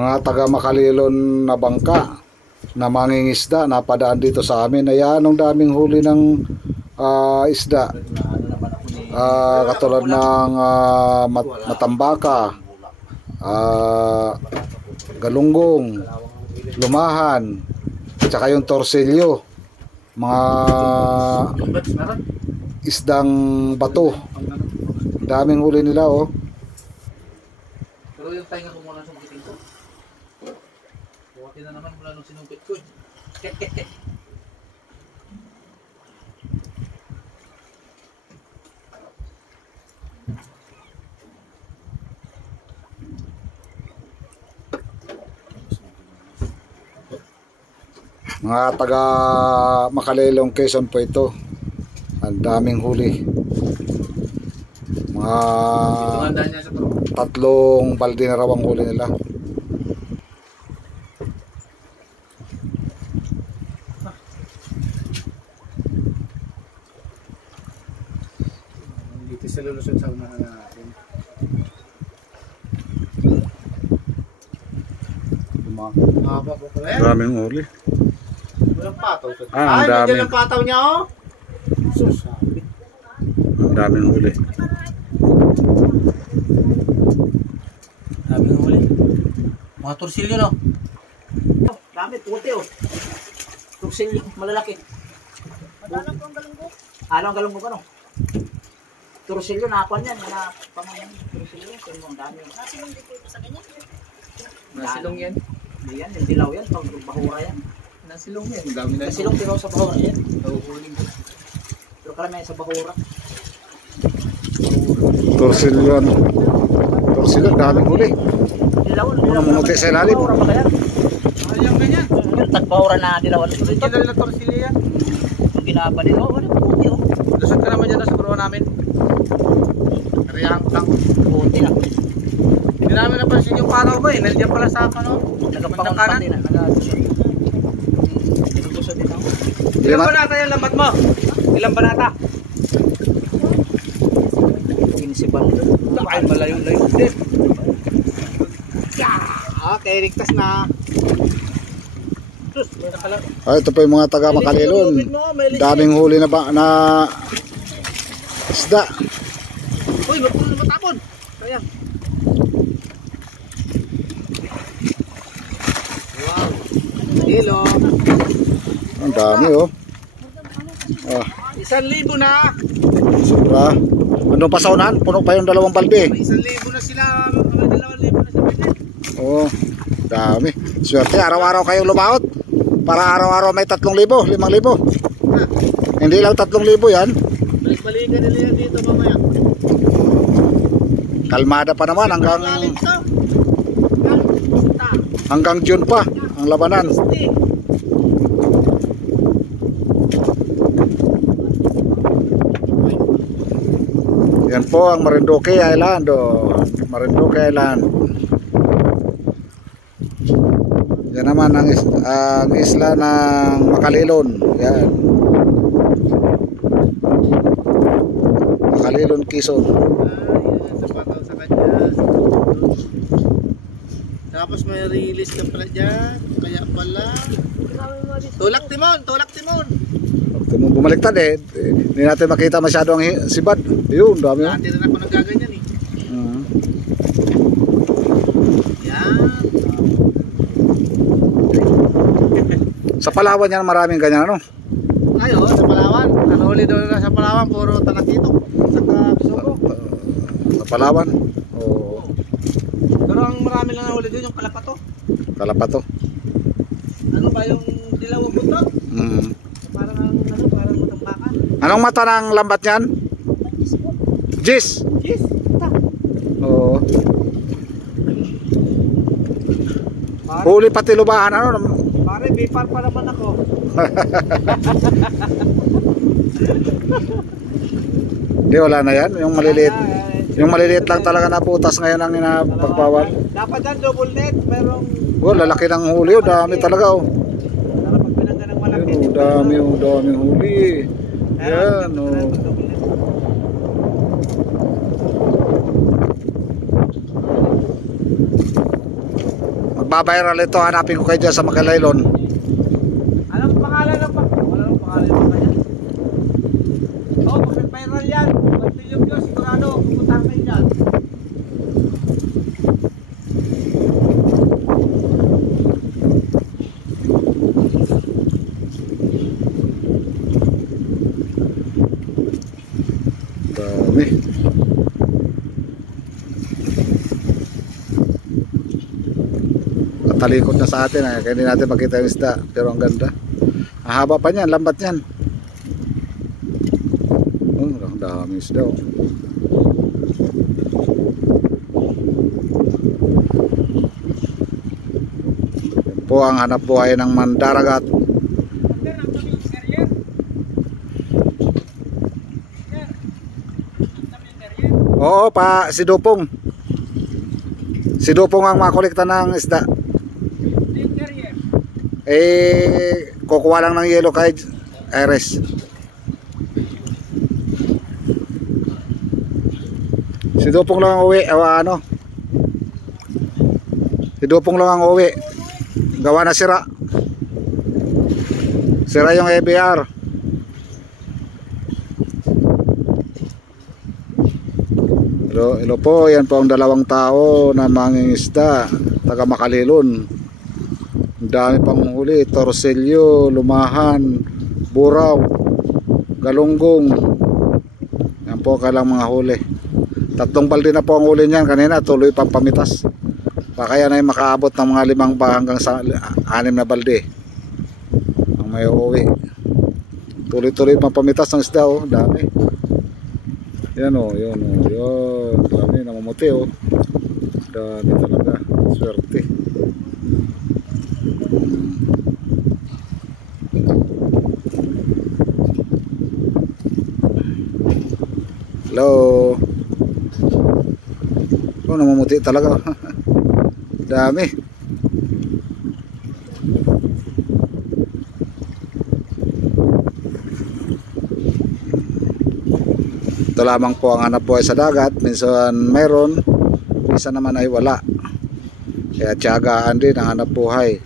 mga taga Makalilon na bangka na mangingisda napadaan dito sa amin. Ayan, ang daming huli ng isda. Katulad ng matambaka, galunggong, lumahan, tsaka yung torsilyo, mga isdang bato. Daming huli nila, oh. Pero yung tainga ko muna sumpitin ko. Bukatin na naman mula nung sinumpit ko. Mga taga Makalilong, Quezon po ito. Ang daming huli. Mga 3 balde na raw ang huli nila. Dito sa lulusot sa unahan natin. Mahaba po pala yan. Daming huli. Walang pataw. Ang dami. Nandiyan ang pataw niya, oh. Susabi. Ang daming huli. Daming huli. Mga torsilyo, no? Dami, puti, oh. Torsilyo, malalaki. Madala po ang galunggo. Ano ang galunggong, ano? Torsilyo, nakakuan yan. Pangalan, torsilyo. Pero ang dami. Nasilong dito ito sa ganyan. Nasilong yan? Hindi yan, yung dilaw yan. Pag bahura yan. Nasilong yan. Nasilong pero sa bahura yan. Nahuhuling ko. Pero karamihan sa bahura. Torsilyo, ano? Torsilyo, daming huli. Dilaw. Mamuti sa ilalim. Bahura ba kaya? Yung ganyan. Yung tagbahura na dilaw. Original na torsilyo yan. Yung ginaba din. Oh, ano puti, oh. Lusot ka naman dyan sa kuruan namin. Kariyang tang. Puti na. Hindi namin napansin yung paraw ba eh. Nandiyan pala sa ano. Nagapangon pa din. Nagagusot din ako. Ilang banata yung lambat mo? Ilang banata? 15 banata. Ay, malayo-layo din. Okay, ligtas na. Ito pa yung mga taga Makalilon. Daming huli na isda. Uy, magpuno na matapon. Kaya. Wow. Hilo. Ang dami, oh. 1,000 na. Sobra. Ano pa sa unahan? Puno pa yung 2 balde. 1,000 na sila. 2,000 na sa pwede. Oh, dami. Swerte, araw-araw kayong lumaot. Para araw-araw may 3,000, 5,000. Hindi lang 3,000 yan. Balik-balikan nila yan dito mamaya. Kalmada pa naman hanggang June pa ang labanan. Yan po ang Marinduque Island, Marinduque Island. Yan naman ang isla ng Makalilon. Yan. Makalilon, Quezon. Tapos may release ka pala dyan. Kaya pala. Tulak timon, tulak timon. Bumaliktad eh. Hindi natin makita masyado ang sibad. Yun, dami yun. Dati rin ako nagaganyan eh. Yan. Sa Palawan yan maraming ganyan, ano? Ayo, sa Palawan. Nahuli doon na sa Palawan, puro talakito. Saka bisugo. Sa Palawan? Oo. Pero ang marami lang nahuli doon yung kalapato. Kalapato. Ano ba yung dilaw ang buntot? Parang matambakan. Anong mata ng lambat yan? Gis. Yes. Oo. Huli pati lubahan, ano? Pare, bipar pa naman ako. Hindi, wala na yan. Yung maliliit. Yung maliliit lang talaga na putas ngayon ang inapagbawal. Dapat yan, double net. Merong... Oh, lalaki ng huli. Oh, dami talaga. Oh. Para pag pinangga ng malaki. Yun, dami huli. Yan, oh. magbabiral ito, hanapin ko kayo dyan sa Magalaylon. Anong pangalan ng pa? Wala nang pangalan ng pa yan. Oo, pag nag-viral yan, 1 million views, sigurado, pupunta kayo dyan. Dami. Talikod na sa atin, kaya hindi natin makita yung isda, pero ang ganda. Ang haba pa niyan, lambat niyan. Ang dami isda. Yan po ang hanap buhay ng mandaragat. Oo pa, si Dupong. Si Dupong ang makolekta ng isda. Kukuha lang ng yellow kay Iris. Si Dupong lang ang uwi. Si Dupong lang ang uwi. Gawa na sira. Sira yung ABR. Hello po, yan po ang dalawang tao na mangingisda, taga Makalilon. Ang dami pang huli, torsilyo, lumahan, buraw, galunggong. Yan po kailang mga huli. 3 balde na po ang huli niyan, kanina tuloy pang pamitas. Baka yan ay makaabot ng mga 5 pa hanggang 6 na balde ang may uwi. Tuloy-tuloy pang pamitas ng isda, oh, dami. Yan o, yun. Dami, namumuti o. Dami talaga. Swerte. Hello. Oh, namumuti talaga. Dami. Ito lamang po ang hanap buhay sa dagat. Minsan mayroon, minsan naman ay wala. Kaya tiyagaan din ang hanap buhay.